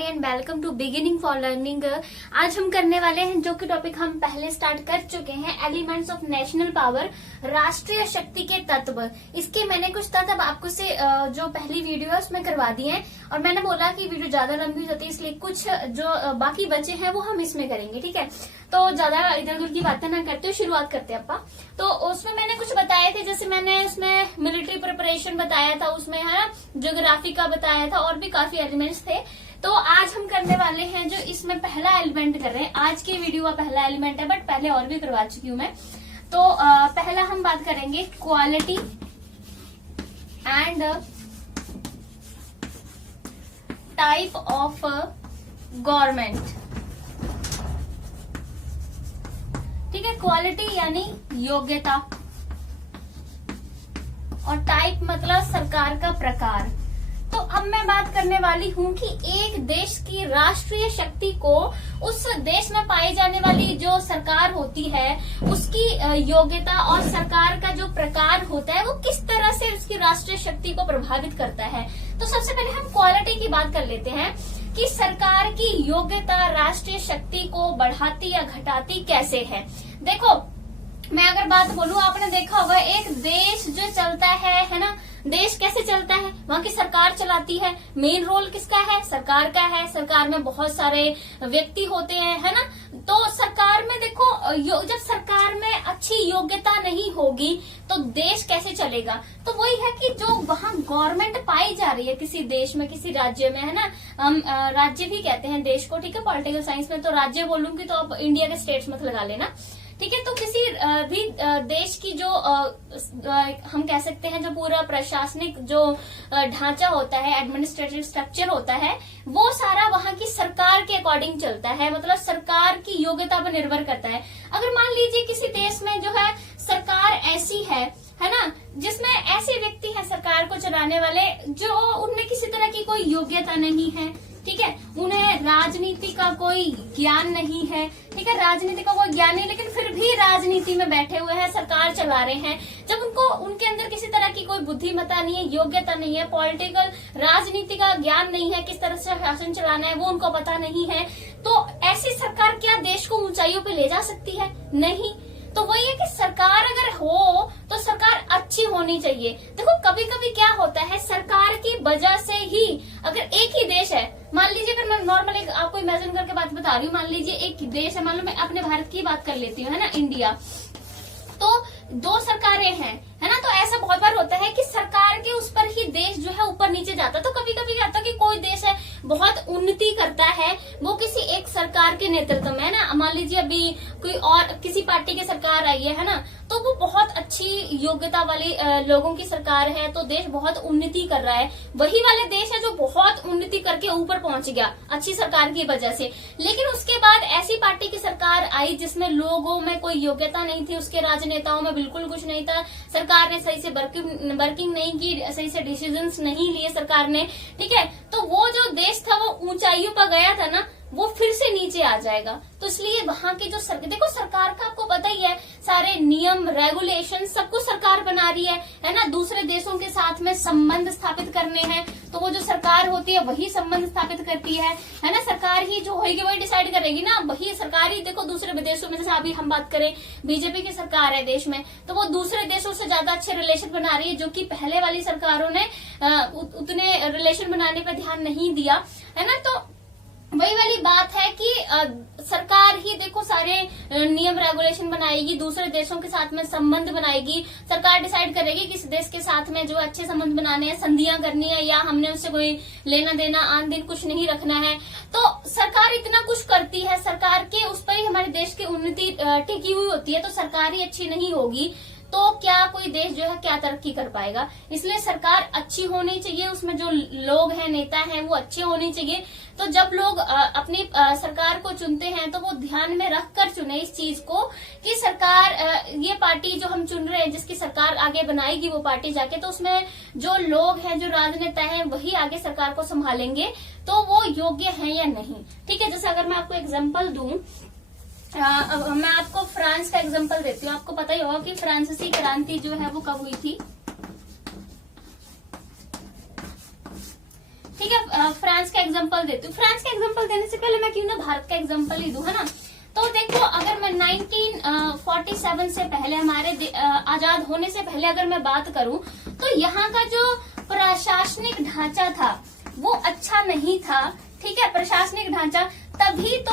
Kumari and welcome to beginning for learning. आज हम करने वाले हैं जो कि टॉपिक हम पहले स्टार्ट कर चुके हैं, एलिमेंट्स ऑफ नेशनल पावर, राष्ट्रीय शक्ति के तत्व। इसके मैंने कुछ तत्व आपको से जो पहली वीडियो है उसमें करवा दिए हैं और मैंने बोला कि वीडियो ज्यादा लंबी होती है इसलिए कुछ जो बाकी बचे हैं वो हम इसमें करेंगे। ठीक है, तो ज्यादा इधर उधर की बातें ना करते हुए शुरुआत करते हैं अपा। तो उसमें मैंने कुछ बताए थे, जैसे मैंने उसमें मिलिट्री प्रिपरेशन बताया था, उसमें है ना ज्योग्राफी का बताया था और भी काफी एलिमेंट्स थे। तो आज हम करने वाले हैं जो इसमें पहला एलिमेंट कर रहे हैं, आज की वीडियो का पहला एलिमेंट है बट पहले और भी करवा चुकी हूं मैं। तो पहला हम बात करेंगे quality and type of government. ठीक है, क्वालिटी यानी योग्यता और टाइप मतलब सरकार का प्रकार। तो अब मैं बात करने वाली हूं कि एक देश की राष्ट्रीय शक्ति को उस देश में पाई जाने वाली जो सरकार होती है उसकी योग्यता और सरकार का जो प्रकार होता है वो किस तरह से उसकी राष्ट्रीय शक्ति को प्रभावित करता है। तो सबसे पहले हम क्वालिटी की बात कर लेते हैं कि सरकार की योग्यता राष्ट्रीय शक्ति को बढ़ाती या घटाती कैसे है। देखो, मैं अगर बात बोलूं, आपने देखा होगा एक देश जो चलता है ना, देश कैसे चलता है, वहाँ की सरकार चलाती है। मेन रोल किसका है? सरकार का है। सरकार में बहुत सारे व्यक्ति होते हैं, है ना। तो सरकार में देखो, जब सरकार में अच्छी योग्यता नहीं होगी तो देश कैसे चलेगा। तो वही है कि जो वहाँ गवर्नमेंट पाई जा रही है किसी देश में, किसी राज्य में, है ना, हम राज्य भी कहते हैं देश को। ठीक है, पॉलिटिकल साइंस में तो राज्य बोलूंगी तो अब इंडिया के स्टेट्स मत लगा लेना। ठीक है, तो किसी भी देश की जो हम कह सकते हैं जो पूरा प्रशासनिक जो ढांचा होता है, एडमिनिस्ट्रेटिव स्ट्रक्चर होता है, वो सारा वहाँ की सरकार के अकॉर्डिंग चलता है, मतलब सरकार की योग्यता पर निर्भर करता है। अगर मान लीजिए किसी देश में जो है सरकार ऐसी है ना, जिसमें ऐसे व्यक्ति हैं सरकार को चलाने वाले जो उनमें किसी तरह की कोई योग्यता नहीं है, ठीक है, उन्हें राजनीति का कोई ज्ञान नहीं है, ठीक है, राजनीति का कोई ज्ञान नहीं, लेकिन फिर भी राजनीति में बैठे हुए हैं, सरकार चला रहे हैं। जब उनको उनके अंदर किसी तरह की कोई बुद्धिमत्ता नहीं है, योग्यता नहीं है, पॉलिटिकल राजनीति का ज्ञान नहीं है, किस तरह से शासन चलाना है वो उनको पता नहीं है, तो ऐसी सरकार क्या देश को ऊंचाइयों पे ले जा सकती है? नहीं। तो वही है कि सरकार अगर हो तो सरकार अच्छी होनी चाहिए। देखो, कभी कभी क्या होता है, सरकार की वजह से ही अगर एक ही देश है, मान लीजिए, अगर मैं नॉर्मल आपको इमेजिन करके बात बता रही हूँ, मान लीजिए एक देश है, मान लो मैं अपने भारत की बात कर लेती हूँ, है ना, इंडिया। तो दो सरकारें हैं, है ना, तो ऐसा बहुत बार होता है कि सरकार के उस पर ही देश जो है ऊपर नीचे जाता है। तो कभी कभी क्या होता है कि कोई देश है बहुत उन्नति करता है, वो किसी एक सरकार के नेतृत्व में, है ना, मान लीजिए अभी कोई और किसी पार्टी की सरकार आई है ना, तो वो बहुत अच्छी योग्यता वाली लोगों की सरकार है, तो देश बहुत उन्नति कर रहा है। वही वाले देश है जो बहुत उन्नति करके ऊपर पहुंच गया अच्छी सरकार की वजह से, लेकिन उसके बाद ऐसी पार्टी की सरकार आई जिसमें लोगों में कोई योग्यता नहीं थी, उसके राजनेताओं में बिल्कुल कुछ नहीं था, सरकार ने सही से वर्किंग नहीं की, सही से डिसीजंस नहीं लिए सरकार ने, ठीक है, तो वो जो देश था वो ऊंचाइयों पर गया था ना, वो फिर से नीचे आ जाएगा। तो इसलिए वहाँ की जो देखो, सरकार का आपको पता ही है, सारे नियम रेगुलेशन सब कुछ सरकार बना रही है ना, दूसरे देशों के साथ में संबंध स्थापित करने हैं, तो वो जो सरकार होती है वही संबंध स्थापित करती है ना, सरकार ही जो होगी वही डिसाइड करेगी ना, वही सरकार ही। देखो, दूसरे विदेशों में जैसे अभी हम बात करें, बीजेपी की सरकार है देश में, तो वो दूसरे देशों से ज्यादा अच्छे रिलेशन बना रही है, जो कि पहले वाली सरकारों ने उतने रिलेशन बनाने पर ध्यान नहीं दिया, है ना। तो वही वाली बात है कि सरकार ही देखो सारे नियम रेगुलेशन बनाएगी, दूसरे देशों के साथ में संबंध बनाएगी, सरकार डिसाइड करेगी किस देश के साथ में जो अच्छे संबंध बनाने हैं, संधियां करनी है या हमने उससे कोई लेना देना आन दिन कुछ नहीं रखना है। तो सरकार इतना कुछ करती है, सरकार के उस पर ही हमारे देश की उन्नति टिकी हुई होती है। तो सरकार ही अच्छी नहीं होगी तो क्या कोई देश जो है क्या तरक्की कर पाएगा। इसलिए सरकार अच्छी होनी चाहिए, उसमें जो लोग हैं, नेता हैं, वो अच्छे होने चाहिए। तो जब लोग अपनी सरकार को चुनते हैं तो वो ध्यान में रखकर चुने इस चीज को कि सरकार ये पार्टी जो हम चुन रहे हैं, जिसकी सरकार आगे बनाएगी वो पार्टी जाके, तो उसमें जो लोग हैं, जो राजनेता हैं, वही आगे सरकार को संभालेंगे, तो वो योग्य है या नहीं। ठीक है, जैसे अगर मैं आपको एग्जाम्पल दूं, मैं आपको फ्रांस का एग्जांपल देती हूँ। आपको पता ही होगा कि फ्रांसीसी क्रांति जो है वो कब हुई थी। ठीक है, फ्रांस का एग्जांपल देती हूँ। फ्रांस का एग्जांपल देने से पहले मैं क्यों ना भारत का एग्जांपल ही दूं, है ना। तो देखो, अगर मैं 1947 से पहले, हमारे आजाद होने से पहले अगर मैं बात करूं, तो यहाँ का जो प्रशासनिक ढांचा था वो अच्छा नहीं था। ठीक है, प्रशासनिक ढांचा, तभी तो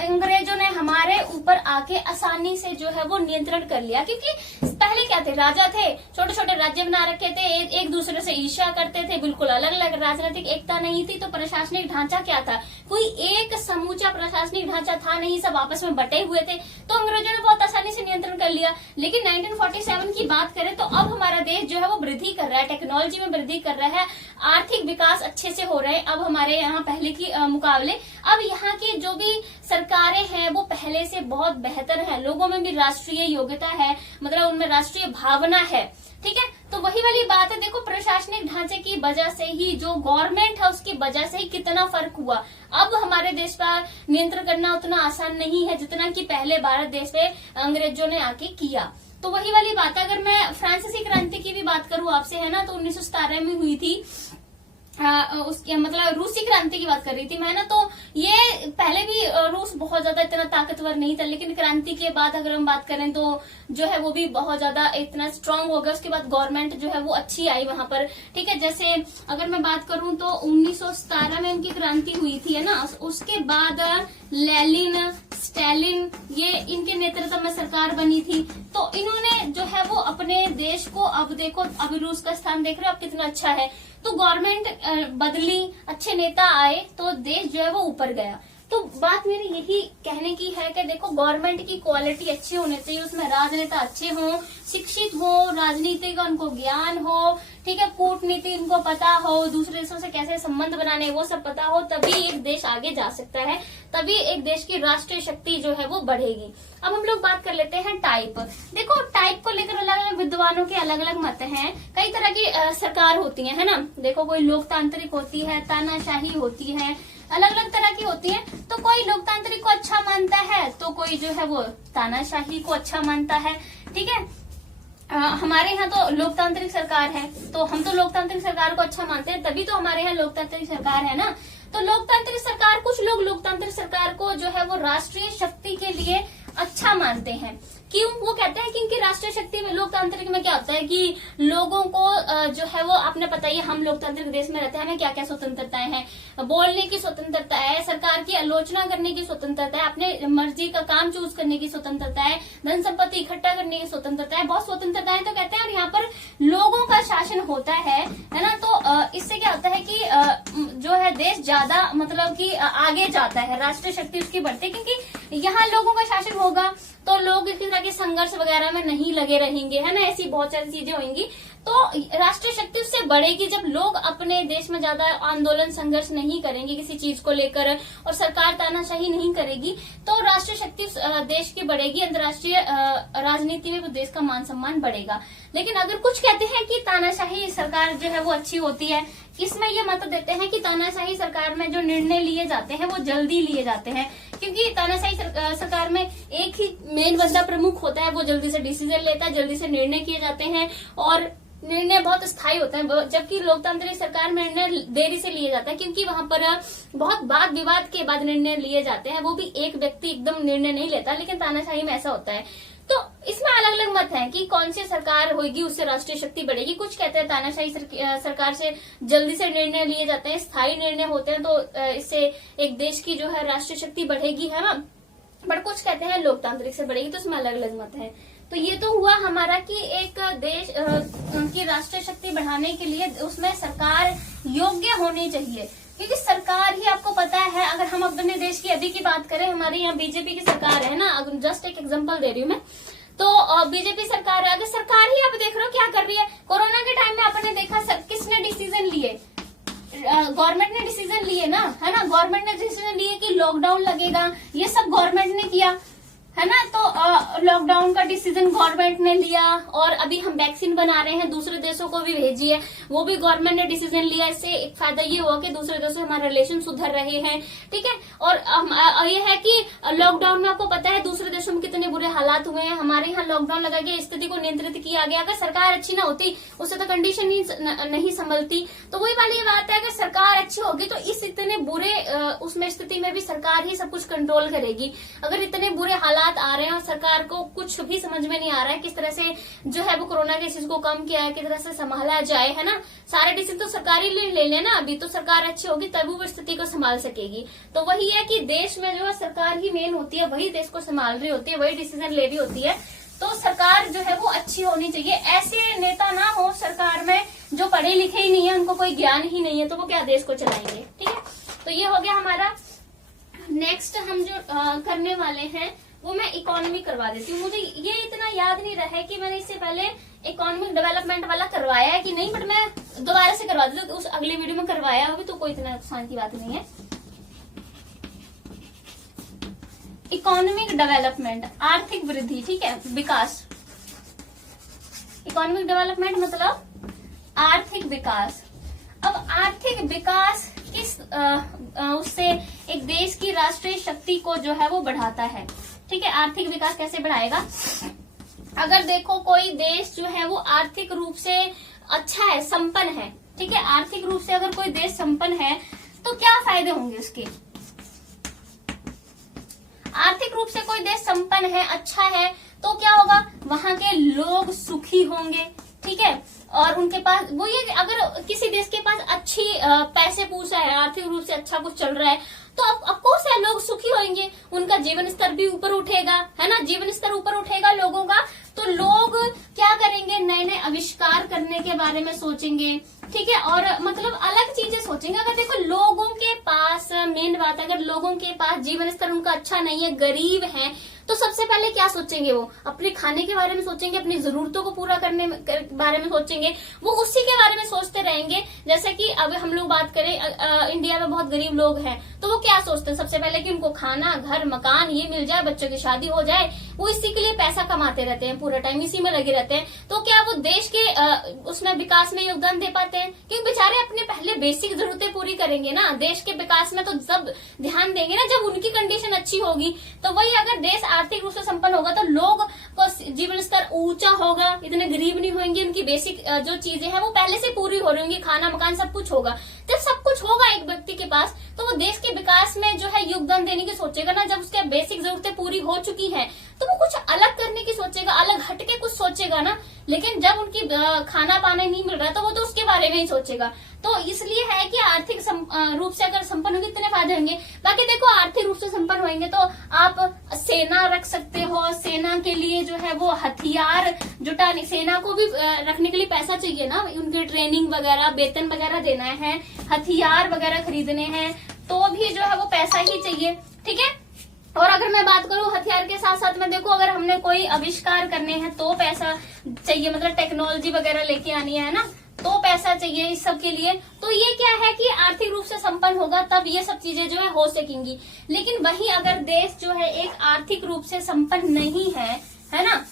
अंग्रेजों ने हमारे ऊपर आके आसानी से जो है वो नियंत्रण कर लिया। क्योंकि पहले क्या थे, राजा थे, छोटे छोटे राज्य बना रखे थे, एक दूसरे से ईर्ष्या करते थे, बिल्कुल अलग अलग, राजनीतिक एकता नहीं थी। तो प्रशासनिक ढांचा क्या था, कोई एक समूचा प्रशासनिक ढांचा था नहीं, सब आपस में बटे हुए थे। तो अंग्रेजों ने बहुत आसानी से नियंत्रण कर लिया। लेकिन 1947 की बात करें तो अब हमारा देश जो है वो वृद्धि कर रहा है, टेक्नोलॉजी में वृद्धि कर रहा है, आर्थिक विकास अच्छे से हो रहे हैं अब हमारे यहाँ पहले की मुकाबले। अब यहाँ की जो भी सरकारें हैं वो पहले से बहुत बेहतर है, लोगों में भी राष्ट्रीय योग्यता है, मतलब उनमें राष्ट्रीय भावना है। ठीक है, तो वही वाली बात है। देखो, प्रशासनिक ढांचे की वजह से ही, जो गवर्नमेंट है उसकी वजह से ही कितना फर्क हुआ। अब हमारे देश पर नियंत्रण करना उतना आसान नहीं है जितना कि पहले भारत देश पे अंग्रेजों ने आके किया। तो वही वाली बात है। अगर मैं फ्रांसीसी क्रांति की भी बात करूं आपसे, है ना, तो 1917 में हुई थी। उसकी मतलब रूसी क्रांति की बात कर रही थी मैं ना। तो ये पहले भी रूस बहुत ज्यादा इतना ताकतवर नहीं था, लेकिन क्रांति के बाद अगर हम बात करें तो जो है वो भी बहुत ज्यादा इतना स्ट्रांग हो गया। उसके बाद गवर्नमेंट जो है वो अच्छी आई वहां पर। ठीक है, जैसे अगर मैं बात करूं तो 1917 में इनकी क्रांति हुई थी, है ना। उसके बाद लेनिन, स्टालिन, ये इनके नेतृत्व में सरकार बनी थी। तो इन्होंने जो है वो अपने देश को, अब देखो अभी रूस का स्थान देख रहे हो अब कितना अच्छा है। तो गवर्नमेंट बदली, अच्छे नेता आए तो देश जो है वो ऊपर गया। तो बात मेरी यही कहने की है कि देखो, गवर्नमेंट की क्वालिटी अच्छी होनी चाहिए, उसमें राजनेता अच्छे हों, शिक्षित हो, राजनीति का उनको ज्ञान हो, ठीक है, कूटनीति इनको पता हो, दूसरे देशों से कैसे संबंध बनाने वो सब पता हो, तभी एक देश आगे जा सकता है, तभी एक देश की राष्ट्रीय शक्ति जो है वो बढ़ेगी। अब हम लोग बात कर लेते हैं टाइप। देखो, टाइप को लेकर अलग अलग विद्वानों के अलग अलग मत हैं। कई तरह की सरकार होती है ना। देखो, कोई लोकतांत्रिक होती है, तानाशाही होती है, अलग अलग तरह की होती है। तो कोई लोकतांत्रिक को अच्छा मानता है तो कोई जो है वो तानाशाही को अच्छा मानता है। ठीक है, हमारे यहाँ तो लोकतांत्रिक सरकार है, तो हम तो लोकतांत्रिक सरकार को अच्छा मानते हैं, तभी तो हमारे यहाँ लोकतांत्रिक सरकार है ना। तो लोकतांत्रिक सरकार, कुछ लोग लोकतांत्रिक सरकार को जो है वो राष्ट्रीय शक्ति के लिए अच्छा मानते हैं। क्यों? वो कहते हैं क्योंकि राष्ट्रीय शक्ति में, लोकतांत्रिक में क्या होता है कि लोगों को जो है वो, आपने पता ही, हम लोकतांत्रिक देश में रहते हैं, हमें क्या क्या स्वतंत्रताएं हैं, बोलने की स्वतंत्रता है, सरकार की आलोचना करने की स्वतंत्रता है, अपने मर्जी का काम चूज करने की स्वतंत्रता है, धन संपत्ति इकट्ठा करने की स्वतंत्रता है, बहुत स्वतंत्रताएं तो कहते हैं। और यहाँ पर लोगों का शासन होता है ना। तो इससे क्या होता है कि जो है देश ज्यादा मतलब कि आगे जाता है, राष्ट्रीय शक्ति उसकी बढ़ती है, क्योंकि यहाँ लोगों का शासन होगा तो लोग इस तरह के संघर्ष वगैरह में नहीं लगे रहेंगे, है ना। ऐसी बहुत सारी चीजें होंगी, तो राष्ट्रीय शक्ति उससे बढ़ेगी जब लोग अपने देश में ज्यादा आंदोलन संघर्ष नहीं करेंगे किसी चीज को लेकर, और सरकार तानाशाही नहीं करेगी, तो राष्ट्रीय शक्ति उस देश की बढ़ेगी, अंतर्राष्ट्रीय राजनीति में देश का मान सम्मान बढ़ेगा। लेकिन अगर कुछ कहते हैं कि तानाशाही सरकार जो है वो अच्छी होती है, इसमें ये मत देते हैं कि तानाशाही सरकार में जो निर्णय लिए जाते हैं वो जल्दी लिए जाते हैं, क्योंकि तानाशाही सरकार में एक ही मेन बंदा प्रमुख होता है, वो जल्दी से डिसीजन लेता है, जल्दी से निर्णय किए जाते हैं और निर्णय बहुत स्थायी होता है। जबकि लोकतांत्रिक सरकार में निर्णय देरी से लिए जाता है, क्योंकि वहां पर बहुत वाद विवाद के बाद निर्णय लिए जाते हैं, वो भी एक व्यक्ति एकदम निर्णय नहीं लेता। लेकिन तानाशाही में ऐसा होता है। तो इसमें अलग अलग मत है कि कौन सी सरकार होगी उससे राष्ट्रीय शक्ति बढ़ेगी। कुछ कहते हैं तानाशाही सरकार से जल्दी से निर्णय लिए जाते हैं, स्थायी निर्णय होते हैं, तो इससे एक देश की जो है राष्ट्रीय शक्ति बढ़ेगी, है ना। बट कुछ कहते हैं लोकतांत्रिक से बढ़ेगी, तो इसमें अलग अलग मत है। तो ये तो हुआ हमारा कि एक देश की राष्ट्रीय शक्ति बढ़ाने के लिए उसमें सरकार योग्य होनी चाहिए, क्योंकि सरकार ही, आपको पता है, अगर हम अपने देश की अभी की बात करें, हमारे यहाँ बीजेपी की सरकार है ना, अगर जस्ट एक एग्जांपल दे रही हूँ मैं, तो बीजेपी सरकार है, अगर सरकार ही आप देख रहे हो क्या कर रही है। कोरोना के टाइम में आपने देखा किसने डिसीजन लिए, गवर्नमेंट ने डिसीजन लिए ना, है ना। गवर्नमेंट ने डिसीजन लिए कि लॉकडाउन लगेगा, ये सब गवर्नमेंट ने किया, है ना। तो लॉकडाउन का डिसीजन गवर्नमेंट ने लिया, और अभी हम वैक्सीन बना रहे हैं, दूसरे देशों को भी भेजी है, वो भी गवर्नमेंट ने डिसीजन लिया। इससे एक फायदा ये हुआ कि दूसरे देशों से हमारे रिलेशन सुधर रहे हैं, ठीक है। और ये है कि लॉकडाउन में आपको पता है दूसरे देशों में कितने बुरे हालात हुए हैं, हमारे यहाँ लॉकडाउन लगा के स्थिति को नियंत्रित किया गया। अगर सरकार अच्छी ना होती उससे तो कंडीशन ही नहीं संभलती। तो वही वाली ये बात है, अगर सरकार अच्छी होगी तो इस इतने बुरे उसमें स्थिति में भी सरकार ही सब कुछ कंट्रोल करेगी। अगर इतने बुरे हालात आ रहे हैं और सरकार को कुछ भी समझ में नहीं आ रहा है किस तरह से जो है वो कोरोना केसेस को कम किया है, किस तरह से संभाला जाए, है ना। सारे डिसीजन तो सरकार ही ले लेना। अभी तो सरकार अच्छी होगी तभी वो स्थिति को संभाल सकेगी। तो वही है कि देश में जो है सरकार ही मेन होती है, वही देश को संभाल रही होती है, वही डिसीजन ले रही होती है। तो सरकार जो है वो अच्छी होनी चाहिए। ऐसे नेता ना हो सरकार में जो पढ़े लिखे ही नहीं है, उनको कोई ज्ञान ही नहीं है, तो वो क्या देश को चलाएंगे, ठीक है। तो ये हो गया हमारा। नेक्स्ट हम जो करने वाले हैं वो मैं इकोनॉमी करवा देती हूँ। मुझे ये इतना याद नहीं रहा है कि मैंने इससे पहले इकोनॉमिक डेवलपमेंट वाला करवाया है कि नहीं, बट मैं दोबारा से करवा देती हूँ। उस अगले वीडियो में करवाया अभी, तो कोई इतना नुकसान की बात नहीं है। इकोनॉमिक डेवलपमेंट, आर्थिक वृद्धि, ठीक है, विकास। इकोनॉमिक डेवलपमेंट मतलब आर्थिक विकास। अब आर्थिक विकास किस उससे एक देश की राष्ट्रीय शक्ति को जो है वो बढ़ाता है, ठीक है। आर्थिक विकास कैसे बढ़ाएगा? अगर देखो कोई देश जो है वो आर्थिक रूप से अच्छा है, संपन्न है, ठीक है, आर्थिक रूप से अगर कोई देश संपन्न है तो क्या फायदे होंगे उसके? आर्थिक रूप से कोई देश संपन्न है, अच्छा है, तो क्या होगा? वहां के लोग सुखी होंगे, ठीक है। और उनके पास वो ये अगर किसी देश के पास अच्छी पैसे पूसा है, आर्थिक रूप से अच्छा कुछ चल रहा है, तो अफकोर्स है लोग सुखी होंगे, उनका जीवन स्तर भी ऊपर उठेगा, है ना। जीवन स्तर ऊपर उठेगा लोगों का, तो लोग क्या करेंगे? नए नए आविष्कार करने के बारे में सोचेंगे, ठीक है, और मतलब अलग चीजें सोचेंगे। अगर देखो लोगों के पास, मेन बात, अगर लोगों के पास जीवन स्तर उनका अच्छा नहीं है, गरीब है, तो सबसे पहले क्या सोचेंगे? वो अपने खाने के बारे में सोचेंगे, अपनी जरूरतों को पूरा करने के बारे में सोचेंगे, वो उसी के बारे में सोचते रहेंगे। जैसे कि अब हम लोग बात करें, इंडिया में बहुत गरीब लोग हैं, तो वो क्या सोचते हैं? सबसे पहले कि उनको खाना, घर, मकान ये मिल जाए, बच्चों की शादी हो जाए। वो इसी के लिए पैसा कमाते रहते हैं, पूरा टाइम इसी में लगे रहते हैं। तो क्या वो देश के उसमें विकास में योगदान दे पाते हैं? क्योंकि बेचारे अपने पहले बेसिक जरूरतें पूरी करेंगे ना। देश के विकास में तो सब ध्यान देंगे ना जब उनकी कंडीशन अच्छी होगी। तो वही अगर देश आर्थिक रूप से संपन्न होगा तो लोग को जीवन स्तर ऊंचा होगा, इतने गरीब नहीं होंगे, उनकी बेसिक जो चीजें हैं वो पहले से पूरी हो रही होंगी, खाना, मकान सब कुछ होगा। जब सब कुछ होगा एक व्यक्ति के पास, तो वो देश के विकास में जो है योगदान देने की सोचेगा ना। जब उसके बेसिक जरूरतें पूरी हो चुकी हैं तो वो कुछ अलग करने की सोचेगा, अलग हटके कुछ सोचेगा ना। लेकिन जब उनकी खाना पाना नहीं मिल रहा तो वो तो उसके बारे में ही सोचेगा। तो इसलिए है कि आर्थिक रूप से अगर संपन्न होंगे इतने फायदे होंगे। बाकी देखो आर्थिक रूप से संपन्न होंगे तो आप सेना रख सकते हो, सेना के लिए जो है वो हथियार जुटाने, सेना को भी रखने के लिए पैसा चाहिए ना, उनकी ट्रेनिंग वगैरह, वेतन वगैरह देना है, हथियार वगैरह खरीदने हैं, तो भी जो है वो पैसा ही चाहिए, ठीक है। और अगर मैं बात करूं हथियार के साथ साथ में, देखो अगर हमने कोई आविष्कार करने हैं तो पैसा चाहिए, मतलब टेक्नोलॉजी वगैरह लेके आनी है ना, तो पैसा चाहिए इस सब के लिए। तो ये क्या है कि आर्थिक रूप से संपन्न होगा तब ये सब चीजें जो है हो सकेंगी। लेकिन वही अगर देश जो है एक आर्थिक रूप से संपन्न नहीं है ना,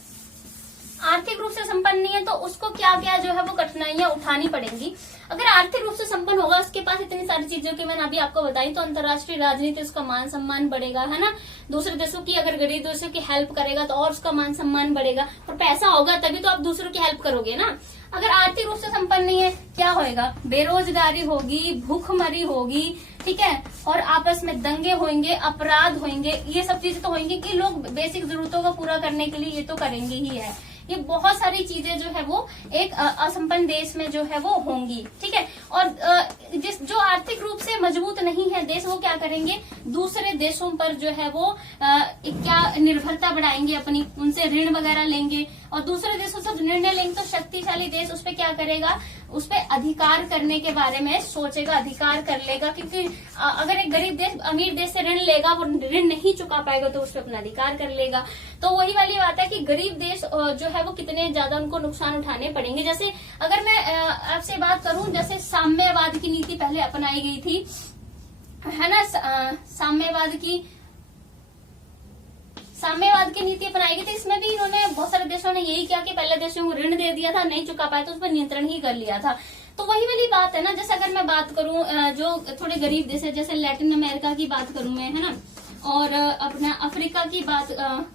आर्थिक रूप से संपन्न नहीं है, तो उसको क्या क्या जो है वो कठिनाइयां उठानी पड़ेंगी। अगर आर्थिक रूप से संपन्न होगा, उसके पास इतनी सारी चीजों की मैंने अभी आपको बताई, तो अंतर्राष्ट्रीय राजनीति उसका मान सम्मान बढ़ेगा, है ना। दूसरे देशों की, अगर गरीब देशों की हेल्प करेगा तो और उसका मान सम्मान बढ़ेगा, और पैसा होगा तभी तो आप दूसरों की हेल्प करोगे ना। अगर आर्थिक रूप से संपन्न नहीं है, क्या होएगा? बेरोजगारी होगी, भूखमरी होगी, ठीक है, और आपस में दंगे होंगे, अपराध होंगे, ये सब चीजें तो होंगी कि लोग बेसिक जरूरतों को पूरा करने के लिए ये तो करेंगे ही है। ये बहुत सारी चीजें जो है वो एक असंपन्न देश में जो है वो होंगी, ठीक है। और जो आर्थिक रूप से मजबूत नहीं है देश, वो क्या करेंगे? दूसरे देशों पर जो है वो क्या निर्भरता बढ़ाएंगे अपनी, उनसे ऋण वगैरह लेंगे, और दूसरे देशों से निर्णय लेंगे तो शक्तिशाली देश उस पर क्या करेगा? उस पर अधिकार करने के बारे में सोचेगा, अधिकार कर लेगा। क्योंकि अगर एक गरीब देश अमीर देश से ऋण लेगा, वो ऋण नहीं चुका पाएगा तो उस पर अपना अधिकार कर लेगा। तो वही वाली बात है कि गरीब देश जो है वो कितने ज्यादा उनको नुकसान उठाने पड़ेंगे। जैसे अगर मैं आपसे बात करूं, जैसे साम्यवाद की नीति पहले अपनाई गई थी, है ना, साम्यवाद की नीति अपनाई गई थी, इसमें भी इन्होंने बहुत सारे देशों ने यही किया कि पहले देशों को ऋण दे दिया था, नहीं चुका पाया तो उस पर नियंत्रण ही कर लिया था। तो वही वाली बात है ना, जैसे अगर मैं बात करूं जो थोड़े गरीब देश है, जैसे लैटिन अमेरिका की बात करूं मैं, है ना, और अपना अफ्रीका की बात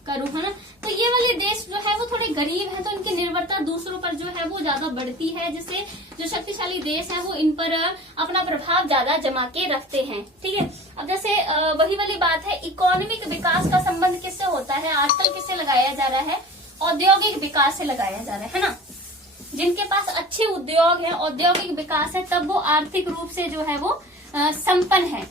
करूं, है ना, तो ये वाले देश जो है वो थोड़े गरीब हैं, तो इनकी निर्भरता दूसरों पर जो है वो ज्यादा बढ़ती है, जिससे जो शक्तिशाली देश है वो इन पर अपना प्रभाव ज्यादा जमा के रखते हैं। ठीक है, अब जैसे वही वाली बात है, इकोनॉमिक विकास का संबंध किससे होता है, आजकल किससे लगाया जा रहा है, औद्योगिक विकास से लगाया जा रहा है ना। जिनके पास अच्छे उद्योग है, औद्योगिक विकास है, तब वो आर्थिक रूप से जो है वो संपन्न है।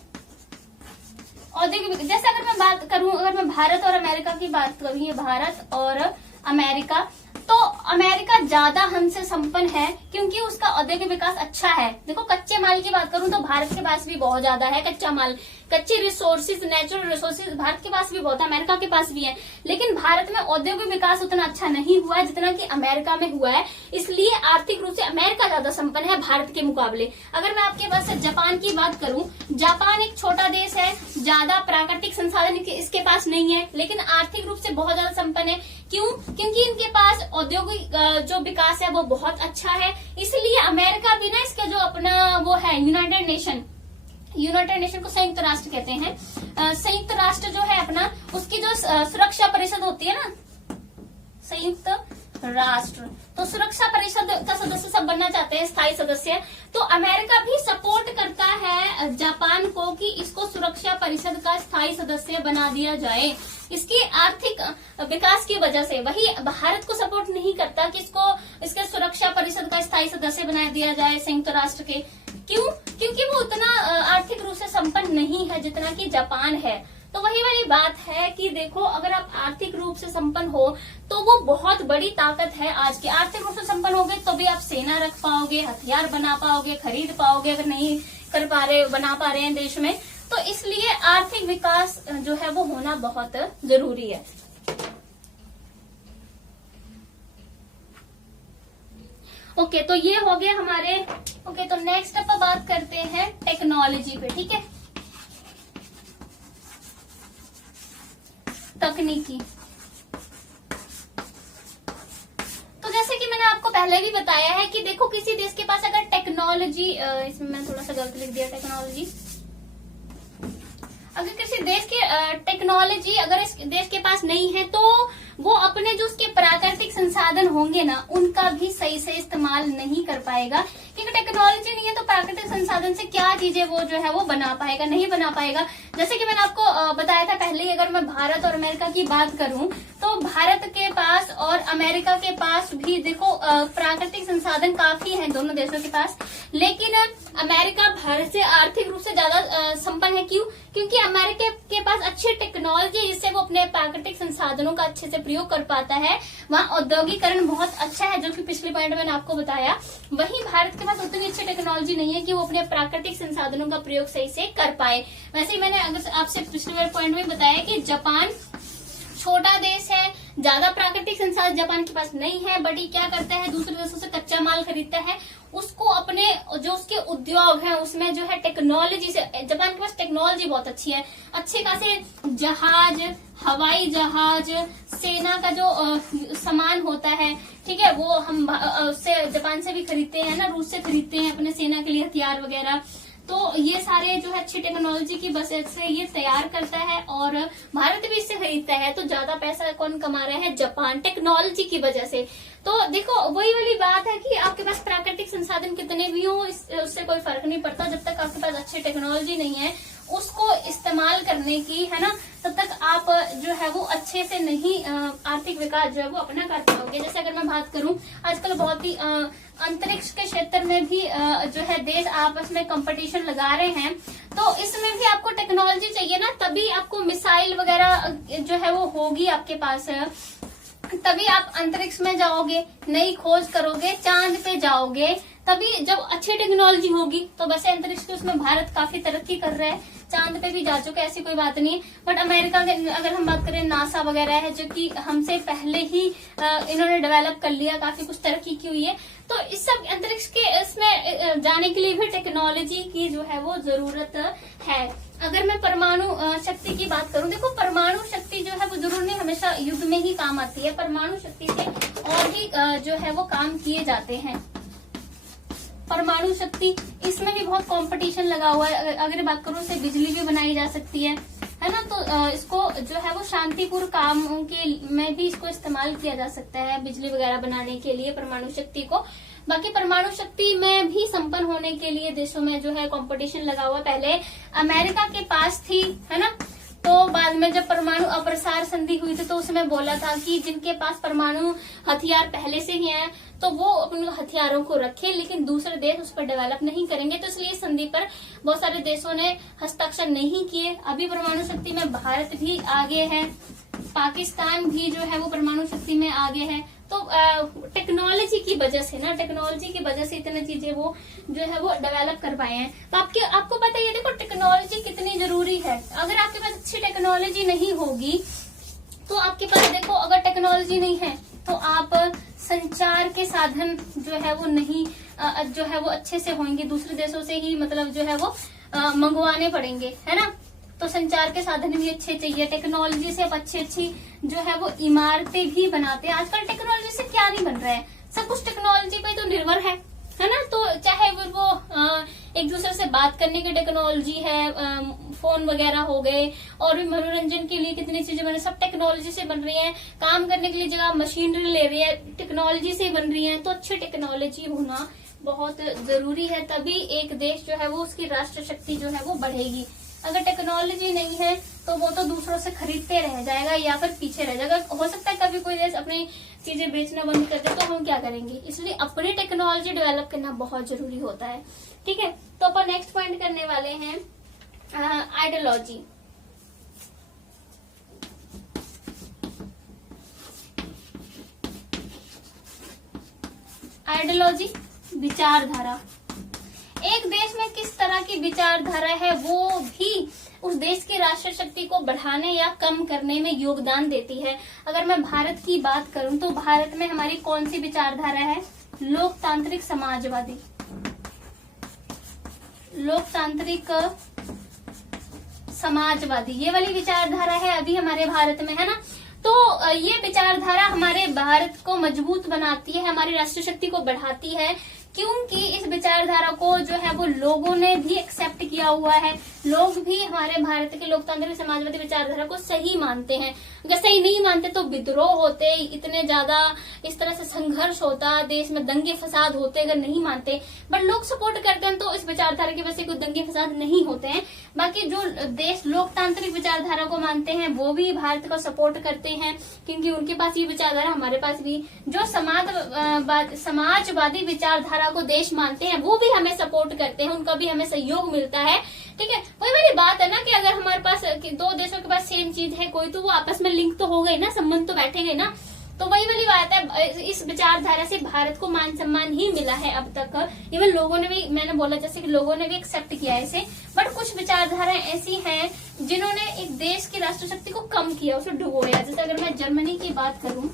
औद्योगिक, जैसे अगर मैं बात करूं, अगर मैं भारत और अमेरिका की बात करूं, ये भारत और अमेरिका, तो अमेरिका ज्यादा हमसे संपन्न है क्योंकि उसका औद्योगिक विकास अच्छा है। देखो कच्चे माल की बात करूं तो भारत के पास भी बहुत ज्यादा है कच्चा माल, कच्चे रिसोर्सेज, नेचुरल रिसोर्सेज भारत के पास भी बहुत है, अमेरिका के पास भी है, लेकिन भारत में औद्योगिक विकास उतना अच्छा नहीं हुआ है जितना कि अमेरिका में हुआ है, इसलिए आर्थिक रूप से अमेरिका ज्यादा संपन्न है भारत के मुकाबले। अगर मैं आपके पास जापान की बात करूं, जापान एक छोटा देश है, ज्यादा प्राकृतिक संसाधन इसके पास नहीं है, लेकिन आर्थिक रूप से बहुत ज्यादा संपन्न है। क्यों? क्योंकि इनके पास औद्योगिक जो विकास है वो बहुत अच्छा है, इसलिए अमेरिका भी ना इसका जो अपना वो है यूनाइटेड नेशन को संयुक्त राष्ट्र कहते हैं, संयुक्त राष्ट्र जो है अपना, उसकी जो सुरक्षा परिषद होती है ना, संयुक्त राष्ट्र, तो सुरक्षा परिषद का सदस्य सब बनना चाहते हैं, स्थायी सदस्य। तो अमेरिका भी सपोर्ट करता है जापान को कि इसको सुरक्षा परिषद का स्थायी सदस्य बना दिया जाए, इसकी आर्थिक विकास की वजह से। वही भारत को सपोर्ट नहीं करता कि इसको इसके सुरक्षा परिषद का स्थायी सदस्य बना दिया जाए संयुक्त राष्ट्र के। क्यों? क्योंकि वो उतना आर्थिक रूप से संपन्न नहीं है जितना कि जापान है। तो वही वाली बात है कि देखो, अगर आप आर्थिक रूप से संपन्न हो तो वो बहुत बड़ी ताकत है आज की। आर्थिक रूप से संपन्न होगे तो भी आप सेना रख पाओगे, हथियार बना पाओगे, खरीद पाओगे, अगर नहीं कर पा रहे, बना पा रहे हैं देश में, तो इसलिए आर्थिक विकास जो है वो होना बहुत जरूरी है। ओके, तो ये हो गए हमारे। ओके, तो नेक्स्ट अपन बात करते हैं टेक्नोलॉजी पे। ठीक है, तकनीकी। तो जैसे कि मैंने आपको पहले भी बताया है कि देखो, किसी देश के पास अगर टेक्नोलॉजी, इसमें मैं थोड़ा सा गलत लिख दिया, टेक्नोलॉजी, अगर किसी देश की टेक्नोलॉजी अगर इस देश के पास नहीं है तो वो अपने जो उसके प्राकृतिक संसाधन होंगे ना, उनका भी सही से इस्तेमाल नहीं कर पाएगा, क्योंकि टेक्नोलॉजी नहीं है तो प्राकृतिक संसाधन से क्या चीजें वो जो है वो बना पाएगा, नहीं बना पाएगा। जैसे कि मैंने आपको बताया था पहले ही, अगर मैं भारत और अमेरिका की बात करूं तो भारत के पास और अमेरिका के पास भी देखो प्राकृतिक संसाधन काफी है दोनों देशों के पास, लेकिन अमेरिका भारत से आर्थिक रूप से ज्यादा संपन्न है। क्यों? क्योंकि अमेरिका के पास अच्छी टेक्नोलॉजी, जिससे वो अपने प्राकृतिक संसाधनों का अच्छे से प्रयोग कर पाता है। वहाँ औद्योगिकरण बहुत अच्छा है, जो कि पिछले पॉइंट में मैंने आपको बताया। वहीं भारत के पास उतनी अच्छी टेक्नोलॉजी नहीं है कि वो अपने प्राकृतिक संसाधनों का प्रयोग सही से कर पाए। वैसे ही मैंने आपसे पिछले पॉइंट में बताया कि जापान छोटा देश है, ज्यादा प्राकृतिक संसाधन जापान के पास नहीं है, बट ये क्या करता है, दूसरे देशों से कच्चा माल खरीदता है, उसको अपने जो उसके उद्योग हैं उसमें जो है टेक्नोलॉजी से, जापान के पास टेक्नोलॉजी बहुत अच्छी है, अच्छे खासे जहाज, हवाई जहाज, सेना का जो सामान होता है, ठीक है, वो हम उससे जापान से भी खरीदते हैं ना, रूस से खरीदते हैं अपने सेना के लिए हथियार वगैरह। तो ये सारे जो है अच्छी टेक्नोलॉजी की वजह से ये तैयार करता है और भारत भी इससे खरीदता है। तो ज्यादा पैसा कौन कमा रहा है? जापान, टेक्नोलॉजी की वजह से। तो देखो, वही वाली बात है कि आपके पास प्राकृतिक संसाधन कितने भी हो, उससे कोई फर्क नहीं पड़ता। जब तक आपके पास अच्छी टेक्नोलॉजी नहीं है उसको इस्तेमाल करने की, है ना, तब तक आप जो है वो अच्छे से नहीं आर्थिक विकास जो है वो अपना कर पाओगे। जैसे अगर मैं बात करूं, आजकल बहुत ही अंतरिक्ष के क्षेत्र में भी जो है देश आपस में कंपटीशन लगा रहे हैं, तो इसमें भी आपको टेक्नोलॉजी चाहिए ना, तभी आपको मिसाइल वगैरह जो है वो होगी आपके पास, तभी आप अंतरिक्ष में जाओगे, नई खोज करोगे, चांद पे जाओगे, तभी जब अच्छी टेक्नोलॉजी होगी। तो वैसे अंतरिक्ष के उसमें भारत काफी तरक्की कर रहा है, चांद पे भी जा चुके, ऐसी कोई बात नहीं है। बट अमेरिका के अगर हम बात करें, नासा वगैरह है जो कि हमसे पहले ही इन्होंने डेवलप कर लिया, काफी कुछ तरक्की की हुई है। तो इस सब अंतरिक्ष के इसमें जाने के लिए भी टेक्नोलॉजी की जो है वो जरूरत है। अगर मैं परमाणु शक्ति की बात करूं, देखो परमाणु शक्ति जो है वो जरूर नहीं हमेशा युद्ध में ही काम आती है। परमाणु शक्ति से और भी जो है वो काम किए जाते हैं। परमाणु शक्ति इसमें भी बहुत कंपटीशन लगा हुआ है। अगर बात करूं, से बिजली भी बनाई जा सकती है ना। तो इसको जो है वो शांतिपूर्ण कामों के में भी इसको इस्तेमाल किया जा सकता है, बिजली वगैरह बनाने के लिए परमाणु शक्ति को। बाकी परमाणु शक्ति में भी संपन्न होने के लिए देशों में जो है कंपटीशन लगा हुआ। पहले अमेरिका के पास थी, है ना। तो बाद में जब परमाणु अप्रसार संधि हुई थी तो उसमें बोला था कि जिनके पास परमाणु हथियार पहले से ही हैं तो वो अपने हथियारों को रखें, लेकिन दूसरे देश उस पर डेवलप नहीं करेंगे। तो इसलिए संधि पर बहुत सारे देशों ने हस्ताक्षर नहीं किए। अभी परमाणु शक्ति में भारत भी आगे है, पाकिस्तान भी जो है वो परमाणु शक्ति में आगे है। तो टेक्नोलॉजी की वजह से ना, टेक्नोलॉजी की वजह से इतनी चीजें वो जो है वो डेवलप कर पाए हैं। तो आपको पता है, देखो टेक्नोलॉजी कितनी जरूरी है। अगर आपके पास अच्छी टेक्नोलॉजी नहीं होगी तो आपके पास, देखो अगर टेक्नोलॉजी नहीं है तो आप संचार के साधन जो है वो नहीं जो है वो अच्छे से होंगे, दूसरे देशों से ही मतलब जो है वो मंगवाने पड़ेंगे, है ना। तो संचार के साधन भी अच्छे चाहिए। टेक्नोलॉजी से आप अच्छी जो है वो इमारतें भी बनाते हैं। आजकल टेक्नोलॉजी से क्या नहीं बन रहा है, सब कुछ टेक्नोलॉजी पे तो निर्भर है ना। तो चाहे वो एक दूसरे से बात करने की टेक्नोलॉजी है, फोन वगैरह हो गए, और भी मनोरंजन के लिए कितनी चीजें बन रही, सब टेक्नोलॉजी से बन रही है। काम करने के लिए जगह मशीनरी ले रही है, टेक्नोलॉजी से बन रही है। तो अच्छी टेक्नोलॉजी होना बहुत जरूरी है, तभी एक देश जो है वो उसकी राष्ट्र शक्ति जो है वो बढ़ेगी। अगर टेक्नोलॉजी नहीं है तो वो तो दूसरों से खरीदते रह जाएगा या फिर पीछे रह जाएगा। हो सकता है कभी कोई देश अपनी चीजें बेचना बंद कर दे तो हम क्या करेंगे। इसलिए अपनी टेक्नोलॉजी डेवलप करना बहुत जरूरी होता है। ठीक है, तो अपन नेक्स्ट पॉइंट करने वाले हैं आइडियोलॉजी। आइडियोलॉजी विचारधारा। एक देश में किस तरह की विचारधारा है वो भी उस देश की राष्ट्र शक्ति को बढ़ाने या कम करने में योगदान देती है। अगर मैं भारत की बात करूं तो भारत में हमारी कौन सी विचारधारा है? लोकतांत्रिक समाजवादी। लोकतांत्रिक समाजवादी ये वाली विचारधारा है अभी हमारे भारत में, है ना। तो ये विचारधारा हमारे भारत को मजबूत बनाती है, हमारी राष्ट्र शक्ति को बढ़ाती है, क्योंकि इस विचारधारा को जो है वो लोगों ने भी एक्सेप्ट किया हुआ है। लोग भी हमारे भारत के लोकतांत्रिक समाजवादी विचारधारा को सही मानते हैं। अगर सही नहीं मानते तो विद्रोह होते, इतने ज्यादा इस तरह से संघर्ष होता, देश में दंगे फसाद होते अगर नहीं मानते। बट लोग सपोर्ट करते हैं तो इस विचारधारा की वजह से कोई दंगे फसाद नहीं होते हैं। बाकी जो देश लोकतांत्रिक विचारधारा को मानते हैं वो भी भारत को सपोर्ट करते हैं, क्योंकि उनके पास ये विचारधारा, हमारे पास भी। जो समाजवादी विचारधारा को देश मानते हैं वो भी हमें सपोर्ट करते हैं, उनका भी हमें सहयोग मिलता है। ठीक है, वही वाली बात है ना कि अगर हमारे पास दो देशों के पास सेम चीज है कोई, तो वो आपस में लिंक तो हो गई ना, संबंध तो बैठेंगे ना। तो वही वाली बात है, इस विचारधारा से भारत को मान सम्मान ही मिला है अब तक। इवन लोगों ने भी, मैंने बोला जैसे कि लोगों ने भी एक्सेप्ट किया है इसे। बट कुछ विचारधाराएं ऐसी हैं जिन्होंने एक देश की राष्ट्र शक्ति को कम किया, उसे डुबोया। जैसे अगर मैं जर्मनी की बात करूं,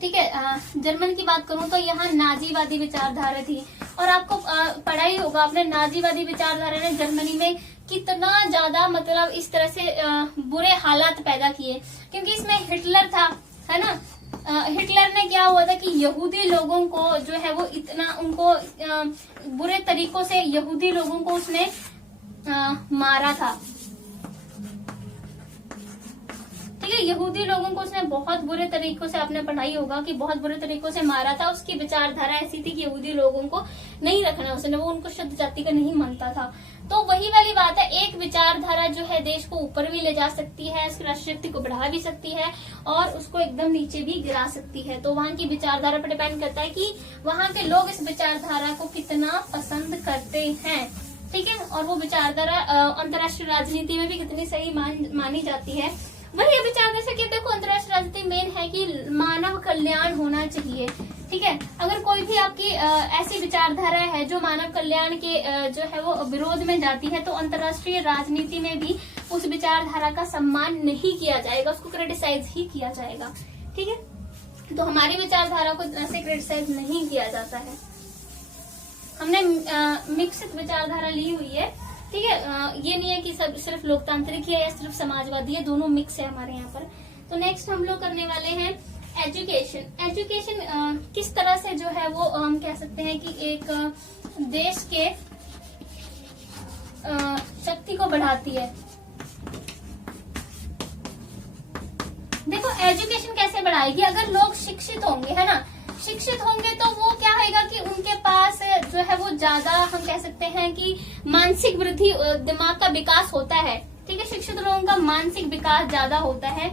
ठीक है, जर्मन की बात करूं तो यहाँ नाजीवादी विचारधारा थी। और आपको पढ़ा ही होगा आपने, नाजीवादी विचारधारा ने जर्मनी में कितना ज्यादा मतलब इस तरह से बुरे हालात पैदा किए, क्योंकि इसमें हिटलर था, है ना। हिटलर ने क्या हुआ था कि यहूदी लोगों को जो है वो इतना उनको बुरे तरीकों से यहूदी लोगों को उसने मारा था। ठीक है, यहूदी लोगों को उसने बहुत बुरे तरीकों से, आपने पढ़ाई होगा कि बहुत बुरे तरीकों से मारा था। उसकी विचारधारा ऐसी थी कि यहूदी लोगों को नहीं रखना उसने, वो उनको शुद्ध जाति का नहीं मानता था। तो वही वाली बात है, एक विचारधारा जो है देश को ऊपर भी ले जा सकती है, उसकी राष्ट्र शक्ति को बढ़ा भी सकती है और उसको एकदम नीचे भी गिरा सकती है। तो वहाँ की विचारधारा पर डिपेंड करता है कि वहाँ के लोग इस विचारधारा को कितना पसंद करते हैं। ठीक है, और वो विचारधारा अंतर्राष्ट्रीय राजनीति में भी कितनी सही मानी जाती है। वही विचार जैसे कि देखो, अंतर्राष्ट्रीय राजनीति मेन है कि मानव कल्याण होना चाहिए। ठीक है। अगर कोई भी आपकी ऐसी विचारधारा है जो मानव कल्याण के जो है वो विरोध में जाती है, तो अंतर्राष्ट्रीय राजनीति में भी उस विचारधारा का सम्मान नहीं किया जाएगा, उसको क्रिटिसाइज ही किया जाएगा। ठीक है, तो हमारी विचारधारा को ऐसे क्रिटिसाइज नहीं किया जाता है। हमने मिक्सित विचारधारा ली हुई है। ठीक है, ये नहीं है कि सब सिर्फ लोकतांत्रिक है या सिर्फ समाजवादी है, दोनों मिक्स है हमारे यहाँ पर। तो नेक्स्ट हम लोग करने वाले हैं एजुकेशन। एजुकेशन किस तरह से जो है वो हम कह सकते हैं कि एक देश के शक्ति को बढ़ाती है। देखो एजुकेशन कैसे बढ़ाएगी, अगर लोग शिक्षित होंगे, है ना, शिक्षित होंगे तो वो क्या होगा कि उनके पास जो है वो ज्यादा हम कह सकते हैं कि मानसिक वृद्धि, दिमाग का विकास होता है। ठीक है, शिक्षित लोगों का मानसिक विकास ज्यादा होता है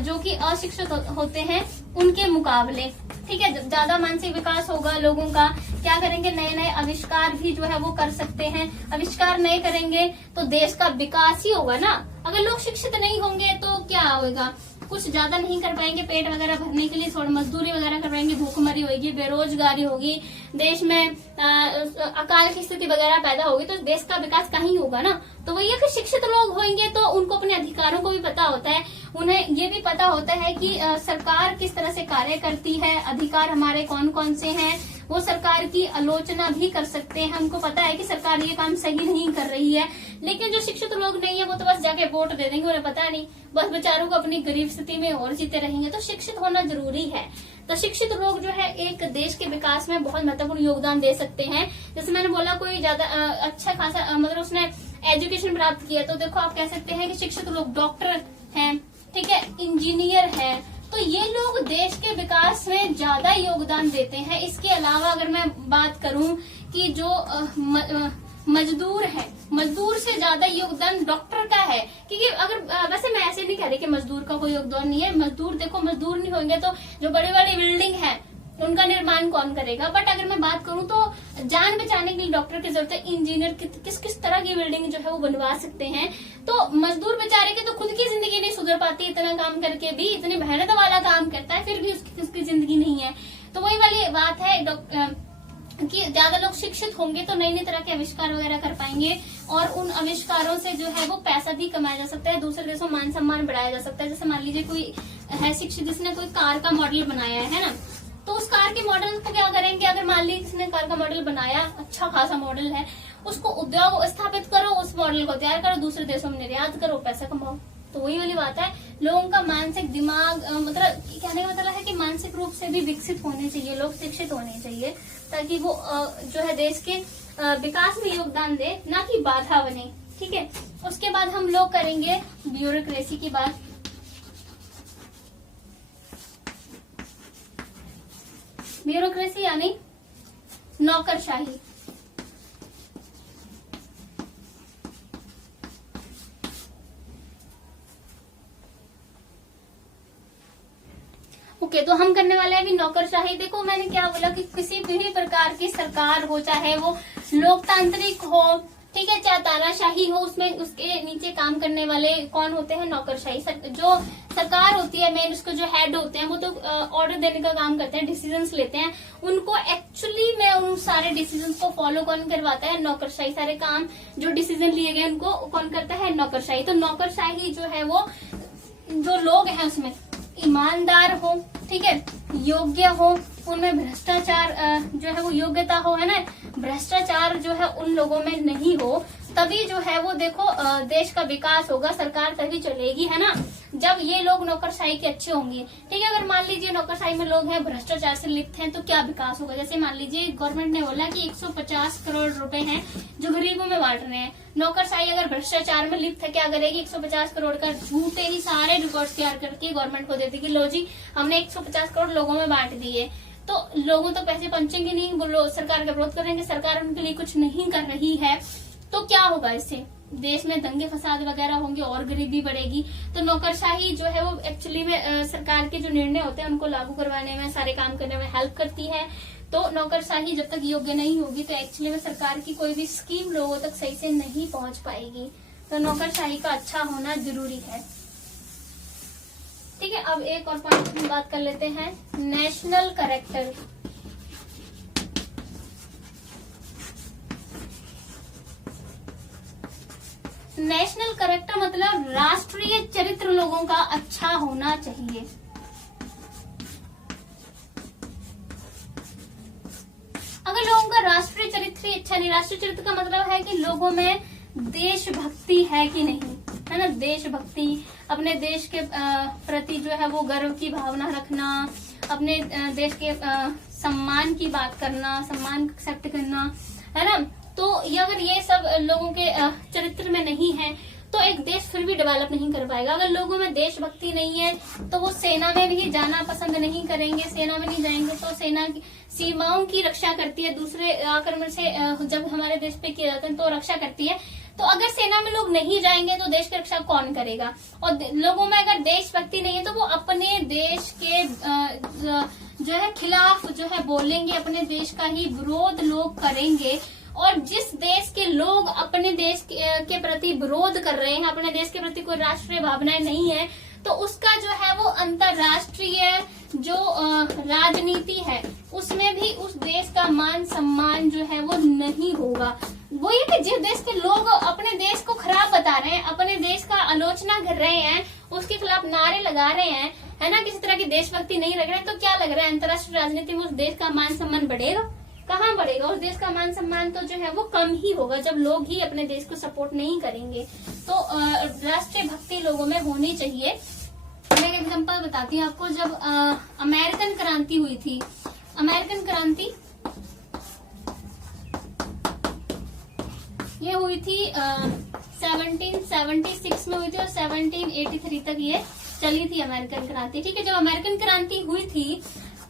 जो कि अशिक्षित होते हैं उनके मुकाबले। ठीक है, ज्यादा मानसिक विकास होगा लोगों का, क्या करेंगे, नए नए आविष्कार भी जो है वो कर सकते हैं। आविष्कार नए करेंगे तो देश का विकास ही होगा ना। अगर लोग शिक्षित नहीं होंगे तो क्या होगा, कुछ ज्यादा नहीं कर पाएंगे, पेट वगैरह भरने के लिए थोड़ी मजदूरी वगैरह करवाएंगे, भूखमरी होगी, बेरोजगारी होगी, देश में अकाल की स्थिति वगैरह पैदा होगी, तो देश का विकास कहीं होगा ना। तो वही है कि शिक्षित लोग होंगे तो उनको अपने अधिकारों को भी पता होता है, उन्हें ये भी पता होता है कि सरकार किस तरह से कार्य करती है, अधिकार हमारे कौन कौन से हैं, वो सरकार की आलोचना भी कर सकते हैं। हमको पता है कि सरकार ये काम सही नहीं कर रही है। लेकिन जो शिक्षित लोग नहीं है वो तो बस जाके वोट दे देंगे, उन्हें पता नहीं, बस बेचारों को अपनी गरीब स्थिति में और जीते रहेंगे। तो शिक्षित होना जरूरी है। तो शिक्षित लोग जो है एक देश के विकास में बहुत महत्वपूर्ण योगदान दे सकते हैं। जैसे मैंने बोला, कोई ज्यादा अच्छा खासा मतलब उसने एजुकेशन प्राप्त किया, तो देखो आप कह सकते हैं कि शिक्षित लोग डॉक्टर हैं, ठीक है, इंजीनियर है, तो ये लोग देश के विकास में ज्यादा योगदान देते हैं। इसके अलावा अगर मैं बात करूं कि जो मजदूर है, मजदूर से ज्यादा योगदान डॉक्टर का है। क्योंकि अगर वैसे मैं ऐसे नहीं कह रही कि मजदूर का कोई योगदान नहीं है, मजदूर देखो, मजदूर नहीं होंगे तो जो बड़ी बड़ी बिल्डिंग है उनका निर्माण कौन करेगा। बट अगर मैं बात करूं तो जान बचाने के लिए डॉक्टर की जरूरत है, इंजीनियर किस किस तरह की बिल्डिंग जो है वो बनवा सकते हैं। तो मजदूर बेचारे की तो खुद की जिंदगी नहीं सुधर पाती, इतना काम करके भी, इतनी मेहनत वाला काम करता है, फिर भी उसकी जिंदगी नहीं है। तो वही वाली बात है कि ज्यादा लोग शिक्षित होंगे तो नई नई तरह के आविष्कार वगैरह कर पाएंगे, और उन आविष्कारों से जो है वो पैसा भी कमाया जा सकता है, दूसरे देशों में मान सम्मान बढ़ाया जा सकता है। जैसे मान लीजिए कोई है शिक्षित जिसने कोई कार का मॉडल बनाया है ना, तो उस कार के मॉडल को क्या करेंगे, अगर मान लीजिए किसने कार का मॉडल बनाया, अच्छा खासा मॉडल है, उसको उद्योग स्थापित करो, उस मॉडल को तैयार करो, दूसरे देशों में निर्यात करो, पैसा कमाओ। तो वही वाली बात है, लोगों का मानसिक दिमाग मतलब कहने का मतलब है कि मानसिक रूप से भी विकसित होने चाहिए, लोग शिक्षित होने चाहिए, ताकि वो जो है देश के विकास में योगदान दे, ना कि बाधा बने। ठीक है, उसके बाद हम लोग करेंगे ब्यूरोक्रेसी की बात। ब्यूरोक्रेसी यानी नौकरशाही। ओके, तो हम करने वाले हैं अभी नौकरशाही। देखो मैंने क्या बोला कि किसी भी प्रकार की सरकार हो, चाहे वो लोकतांत्रिक हो, ठीक है, चाहे तानाशाही हो, उसमें उसके नीचे काम करने वाले कौन होते हैं, नौकरशाही। जो सरकार होती है मेन, उसके जो हेड होते हैं वो तो ऑर्डर देने का काम करते हैं, डिसीजंस लेते हैं, उनको एक्चुअली में उन सारे डिसीजंस को फॉलो कौन करवाता है, नौकरशाही। सारे काम जो डिसीजन लिए गए उनको कौन करता है, नौकरशाही। तो नौकरशाही जो है वो जो लोग हैं उसमें ईमानदार हो, ठीक है, योग्य हो, उनमें भ्रष्टाचार जो है वो योग्यता हो, है ना, भ्रष्टाचार जो है उन लोगों में नहीं हो, तभी जो है वो देखो देश का विकास होगा, सरकार तभी चलेगी, है ना, जब ये लोग नौकरशाही के अच्छे होंगे। ठीक है, अगर मान लीजिए नौकरशाही में लोग हैं, भ्रष्टाचार से लिप्त हैं, तो क्या विकास होगा। जैसे मान लीजिए गवर्नमेंट ने बोला कि 150 करोड़ रुपए हैं जो गरीबों में बांट रहे हैं, नौकरशाही अगर भ्रष्टाचार में लिप्त है, क्या करेगी, 150 करोड़ का झूठे ही सारे रिकॉर्ड तैयार करके गवर्नमेंट को दे देगी, लो जी हमने 150 करोड़ लोगों में बांट दिए। तो लोगों तो पैसे पहुंचेंगे नहीं, वो सरकार का विरोध करेंगे, सरकार उनके लिए कुछ नहीं कर रही है, तो क्या होगा, इससे देश में दंगे फसाद वगैरह होंगे और गरीबी बढ़ेगी। तो नौकरशाही जो है वो एक्चुअली में सरकार के जो निर्णय होते हैं उनको लागू करवाने में, सारे काम करने में हेल्प करती है। तो नौकरशाही जब तक योग्य नहीं होगी तो एक्चुअली में सरकार की कोई भी स्कीम लोगों तक सही से नहीं पहुंच पाएगी। तो नौकरशाही का अच्छा होना जरूरी है। ठीक है, अब एक और पॉइंट की बात कर लेते हैं, नेशनल कैरेक्टर। नेशनल कैरेक्टर मतलब राष्ट्रीय चरित्र लोगों का अच्छा होना चाहिए। अगर लोगों का राष्ट्रीय चरित्र ही अच्छा नहीं, राष्ट्रीय चरित्र का मतलब है कि लोगों में देशभक्ति है कि नहीं, है ना, देशभक्ति, अपने देश के प्रति जो है वो गर्व की भावना रखना, अपने देश के सम्मान की बात करना, सम्मान एक्सेप्ट करना, है ना। तो ये अगर ये सब लोगों के चरित्र में नहीं है तो एक देश फिर भी डेवलप नहीं कर पाएगा। अगर लोगों में देशभक्ति नहीं है तो वो सेना में भी जाना पसंद नहीं करेंगे, सेना में नहीं जाएंगे तो सेना सीमाओं की रक्षा करती है, दूसरे आक्रमण से जब हमारे देश पे किया जाता है तो रक्षा करती है। तो अगर सेना में लोग नहीं जाएंगे तो देश की रक्षा कौन करेगा? और लोगों में अगर देशभक्ति नहीं है तो वो अपने देश के जो है खिलाफ जो है बोलेंगे, अपने देश का ही विरोध लोग करेंगे। और जिस देश के लोग अपने देश के प्रति विरोध कर रहे हैं, अपने देश के प्रति कोई राष्ट्रीय भावनाएं नहीं है, तो उसका जो है वो अंतर्राष्ट्रीय जो राजनीति है उसमें भी उस देश का मान सम्मान जो है वो नहीं होगा। वो ये कि जिस देश के लोग अपने देश को खराब बता रहे हैं, अपने देश का आलोचना कर रहे हैं, उसके खिलाफ नारे लगा रहे हैं, है ना, किसी तरह की देशभक्ति नहीं रख रहे हैं, तो क्या लग रहा है अंतर्राष्ट्रीय राजनीति में उस देश का मान सम्मान बढ़ेगा? कहाँ बढ़ेगा? उस देश का मान सम्मान तो जो है वो कम ही होगा जब लोग ही अपने देश को सपोर्ट नहीं करेंगे। तो राष्ट्रीय भक्ति लोगों में होनी चाहिए। मैं एक एग्जांपल बताती हूँ आपको। जब अमेरिकन क्रांति हुई थी, अमेरिकन क्रांति ये हुई थी 1776 में हुई थी और 1783 तक ये चली थी अमेरिकन क्रांति। ठीक है, जब अमेरिकन क्रांति हुई थी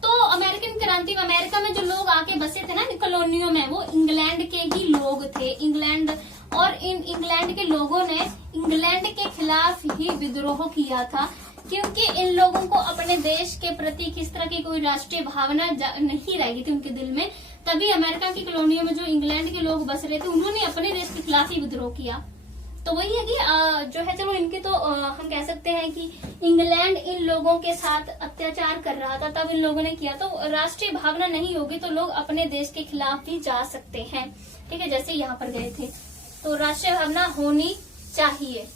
तो अमेरिकन क्रांति में अमेरिका में जो लोग आके बसे थे ना कॉलोनियों में, वो इंग्लैंड के ही लोग थे। इंग्लैंड और इन इंग्लैंड के लोगों ने इंग्लैंड के खिलाफ ही विद्रोह किया था, क्योंकि इन लोगों को अपने देश के प्रति किस तरह की कोई राष्ट्रीय भावना नहीं रहेगी थी उनके दिल में। तभी अमेरिका की कॉलोनियों में जो इंग्लैंड के लोग बस रहे थे उन्होंने अपने देश के खिलाफ ही विद्रोह किया। तो वही है कि जो है, चलो इनके तो हम कह सकते हैं कि इंग्लैंड इन लोगों के साथ अत्याचार कर रहा था, तब इन लोगों ने किया। तो राष्ट्रीय भावना नहीं होगी तो लोग अपने देश के खिलाफ भी जा सकते हैं। ठीक है, जैसे यहाँ पर गए थे। तो राष्ट्रीय भावना होनी चाहिए।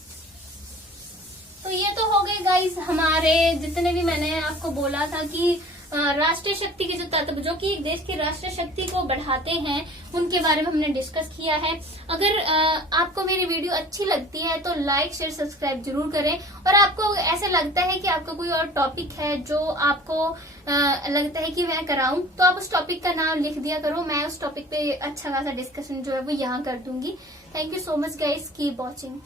तो ये तो हो गए गाइस हमारे जितने भी मैंने आपको बोला था कि राष्ट्रीय शक्ति के जो तत्व जो कि देश की राष्ट्रीय शक्ति को बढ़ाते हैं उनके बारे में हमने डिस्कस किया है। अगर आपको मेरी वीडियो अच्छी लगती है तो लाइक शेयर सब्सक्राइब जरूर करें। और आपको ऐसा लगता है कि आपका कोई और टॉपिक है जो आपको लगता है कि मैं कराऊं, तो आप उस टॉपिक का नाम लिख दिया करो, मैं उस टॉपिक पे अच्छा खासा डिस्कशन जो है वो यहाँ कर दूंगी। Thank you so much guys, keep watching.